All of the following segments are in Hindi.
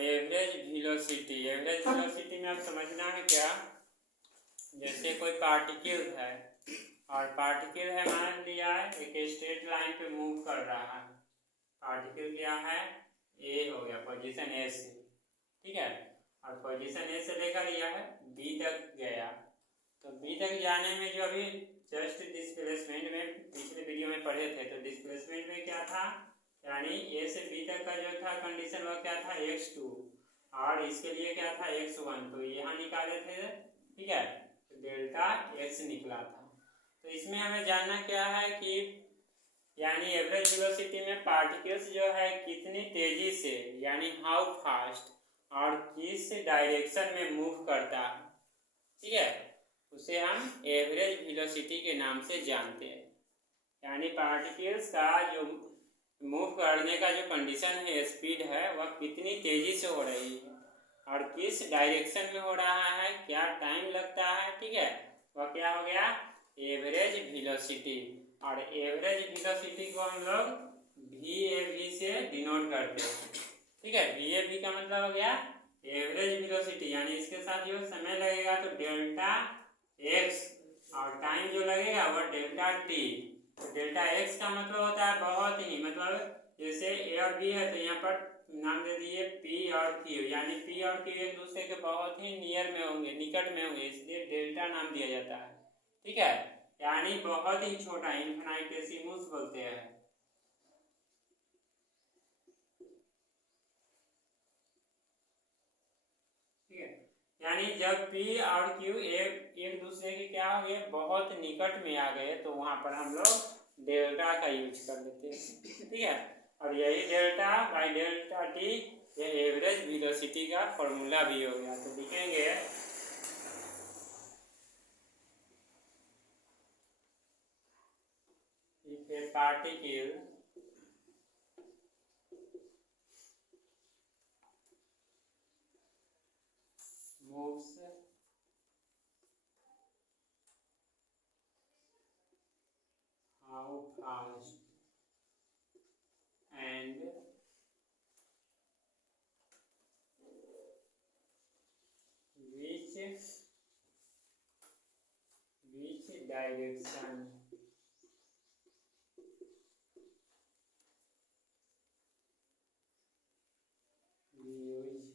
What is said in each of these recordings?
एवरेज वेलोसिटी में आप समझना है क्या, जैसे कोई पार्टिकल है और पार्टिकल है मान लिया एक स्ट्रेट लाइन पे मूव कर रहा है। पार्टिकल क्या है, ए हो गया पोजीशन ए से, ठीक है, और पोजीशन ए से लेकर यह बी तक गया। तो बी तक जाने में जो अभी जस्ट डिस्प्लेसमेंट में पिछले वीडियो में पढ़े थे, तो डिस्प्लेसमेंट में क्या था, यानी ए से बी तक का जो था कंडीशन वह क्या था x2 और इसके लिए क्या था x1, तो यहाँ निकाले थे, ठीक है, तो डेल्टा x निकला था। तो इसमें हमें जानना क्या है कि यानी एवरेज वेलोसिटी में पार्टिकल्स जो है कितनी तेजी से यानी हाउ फास्ट और किस डायरेक्शन में मूव करता है, ठीक है, उसे हम एवरेज वेलोसिटी के नाम से जानते हैं। यानी पार्टिकल्स का जो मूव करने का जो कंडीशन है, स्पीड है, वह कितनी तेजी से हो रही है और किस डायरेक्शन में हो रहा है, क्या टाइम लगता है, ठीक है, वह क्या हो गया एवरेज वेलोसिटी। और एवरेज वेलोसिटी को हम लोग VAV से डिनोट करते हैं, ठीक है। VAV का मतलब हो गया एवरेज वेलोसिटी, यानी इसके साथ जो समय लगेगा तो डेल्टा x और टाइम जो लगेगा वह डेल्टा t। तो डेल्टा x का मतलब होता है बहुत ही, मतलब जैसे a और b है तो यहाँ पर नाम दे दिए p और q, यानी p और q एक दूसरे के बहुत ही नियर में होंगे, निकट में होंगे, इसलिए डेल्टा नाम दिया जाता है, ठीक है, यानी बहुत ही छोटा, इनफिनिटेसिमस बोलते हैं। ठीक है, यानी जब P और Q एक दूसरे के क्या हो गए बहुत निकट में आ गए तो वहां पर हम लोग डेल्टा का यूज कर लेते हैं, ठीक है। और यही डेल्टा बाई डेल्टा टी ये एवरेज वेलोसिटी का फॉर्मूला भी हो गया। तो लिखेंगे if A particle moves how fast and which direction we use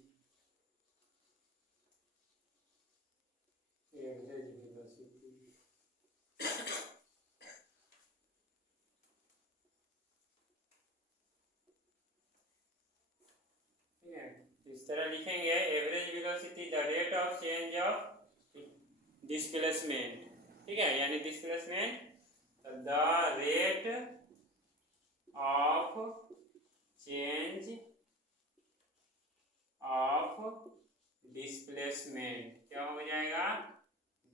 average velocity। ठीक है, इस तरह लिखेंगे average velocity the rate of change of displacement, ठीक है, यानी displacement the rate of change of displacement, क्या हो जाएगा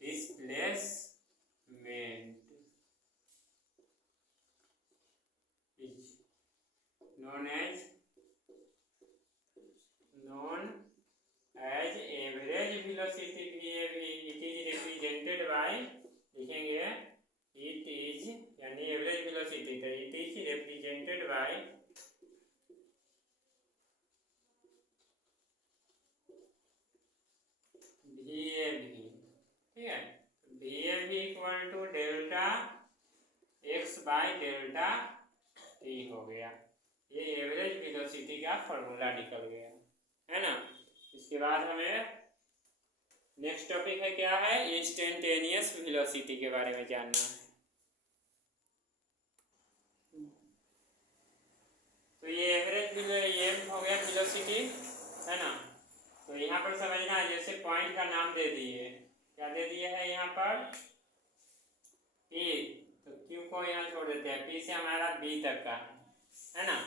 displacement is known as average velocity VAV। it is represented by, लिखेंगे it is यानी average velocity, तो it is represented by VAV, ठीक है, VAV equal to delta x by delta t हो गया। ये एवरेज वेलोसिटी का फॉर्मूला निकल गया, है ना। इसके बाद हमें नेक्स्ट टॉपिक है क्या है, इंस्टेंटेनियस वेलोसिटी के बारे में जानना है। तो ये एवरेज ये हो गया वेलोसिटी, है ना। तो यहाँ पर समझना है, जैसे पॉइंट का नाम दे दिए, क्या दे दिए है यहाँ पर P, तो Q को यहाँ छोड़ देते हैं, P से हमारा B तक का, है ना।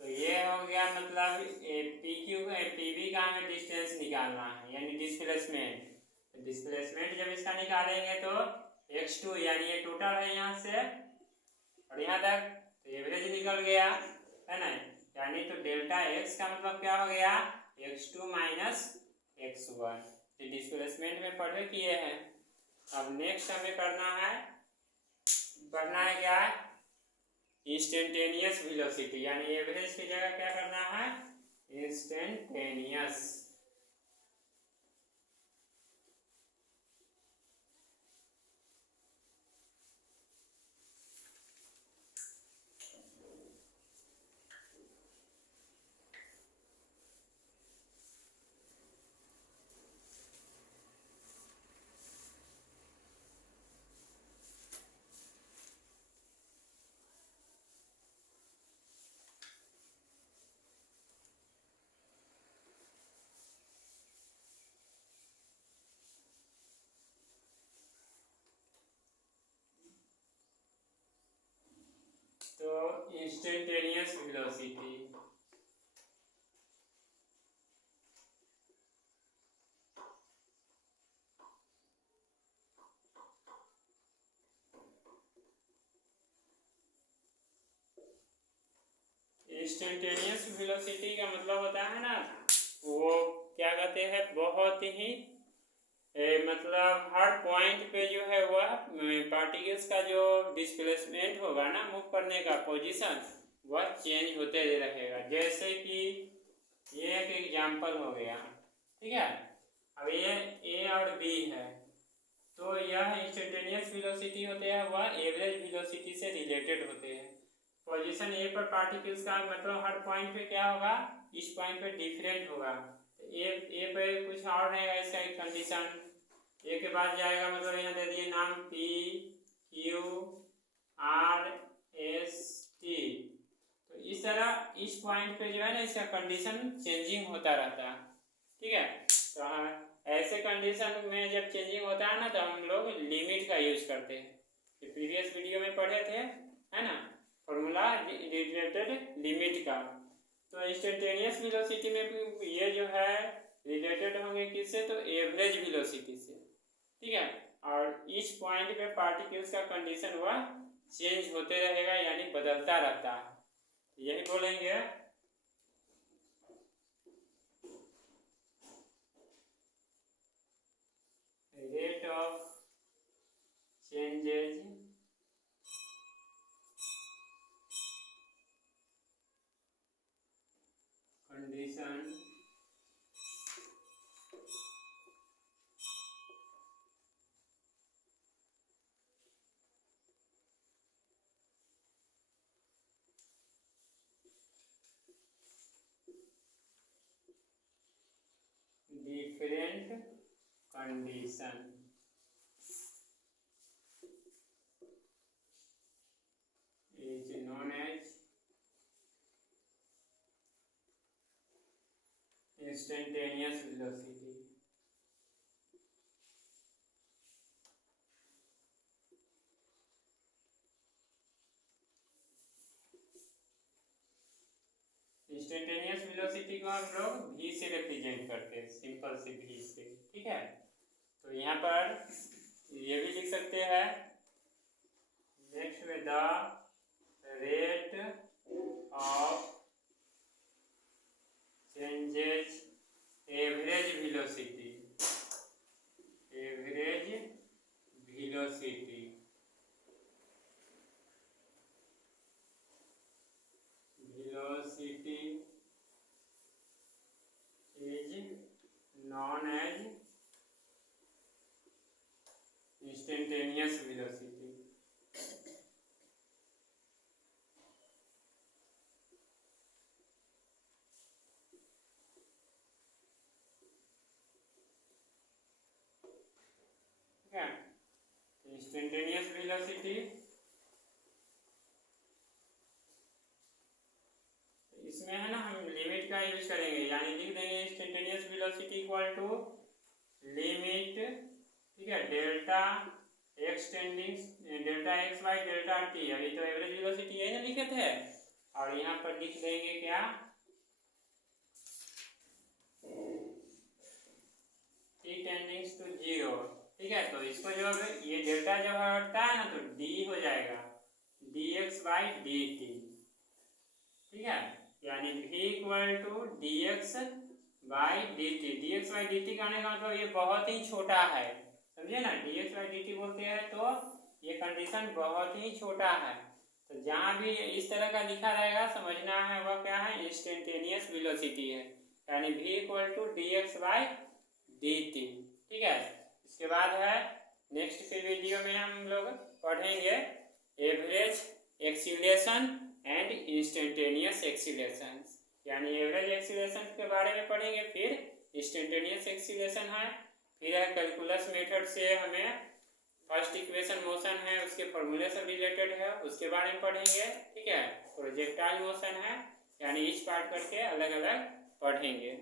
तो ये हो गया मतलब PB का हमें डिस्टेंस निकालना है, यानी डिस्प्लेसमेंट। डिस्प्लेसमेंट जब इसका निकालेंगे तो x2 यानी ये टोटल है यहाँ से और यहाँ तक, तो एवरेज निकल गया, है ना। यानी तो डेल्टा x का मतलब क्या हो गया x2 माइनस x1, ये डिस्प्लेसमेंट में पढ़े किए हैं। अब नेक्स्ट हमें पढ़ना है क्या, इंस्टेंटेनियस वेलोसिटी, यानी एवरेज की जगह क्या करना है इंस्टेंटेनियस। तो इंस्टेंटेनियस वेलोसिटी, इंस्टेंटेनियस वेलोसिटी का मतलब होता है ना, वो क्या कहते हैं, बहुत ही मतलब हर पॉइंट पे जो है वह पार्टिकल्स का जो डिस्प्लेसमेंट होगा ना, मूव करने का पोजीशन, वह चेंज होते रहेगा। जैसे कि ये एक एग्जांपल हो गया, ठीक है। अब ये ए और बी है, तो यह इंस्टेंटेनियस वेलोसिटी होते हैं, वह एवरेज वेलोसिटी से रिलेटेड होते हैं। पोजीशन ए पर पार्टिकल्स का मतलब हर पॉइंट पे क्या होगा, इस पॉइंट पे डिफरेंट होगा। ए पे कुछ और रहेगा, इसका एक कंडीशन, ए के बाद जाएगा, मतलब यहाँ दे दिए नाम P Q R S T. तो इस तरह इस पॉइंट पे जो है ना, इसका कंडीशन चेंजिंग होता रहता है, ठीक है। तो ऐसे कंडीशन में जब चेंजिंग होता है ना, तो हम लोग लिमिट का यूज करते हैं। तो प्रीवियस वीडियो में पढ़े थे, है ना, फॉर्मूला रिलेटेड लिमिट का। तो इंस्टेंटेनियस वेलोसिटी में भी ये जो है रिलेटेड होंगे किससे, तो एवरेज वेलोसिटी से, ठीक है। और इस पॉइंट पे पार्टिकल्स का कंडीशन वह चेंज होते रहेगा, यानी बदलता रहता है। यही बोलेंगे rate of changes condition different condition is known as instantaneous velocity. Instantaneous velocity को हम लोग v से रिप्रेजेंट करते हैं, सिंपल से v से, ठीक है। तो यहाँ पर ये भी लिख सकते हैं, नेक्स्ट में the rate of changes average velocity, average velocity, velocity is known as instantaneous velocity. ठीक है, इंस्टेंटेनियस वेलोसिटी, इसमें है ना हम लिमिट का यूज करेंगे, यानी लिख देंगे instantaneous velocity equal to limit, ठीक है, delta x tending delta x by delta t. अभी तो एवरेज वेलोसिटी यही ना लिखे थे, और यहाँ पर लिख देंगे क्या, टी टेंडिंग्स टू जीरो, ठीक है। तो इसको जो ये डेल्टा जब हटता है ना, तो डी हो जाएगा d x by d t, ठीक है। यानी v equal to d x by d t. D x by d t कहने का मतलब ये बहुत ही छोटा है, समझे ना, D x by d T बोलते हैं तो ये कंडीशन बहुत ही छोटा है। तो जहाँ भी इस तरह का लिखा रहेगा समझना है वह क्या है, इंस्टेंटेनियस वेलोसिटी है, यानी v इक्वल टू dx/dt। ठीक है। इसके बाद है नेक्स्ट फिर वीडियो में हम लोग पढ़ेंगे average acceleration and instantaneous acceleration, यानी एवरेज एक्सीलरेशन के बारे में पढ़ेंगे, फिर इंस्टेंटेनियस एक्सीलरेशन है, फिर है कैलकुलस मेथड से हमें फर्स्ट इक्वेशन मोशन है उसके फॉर्मूले से रिलेटेड है उसके बारे में पढ़ेंगे। ठीक है। प्रोजेक्टाइल मोशन है, यानी इच पार्ट करके अलग अलग पढ़ेंगे।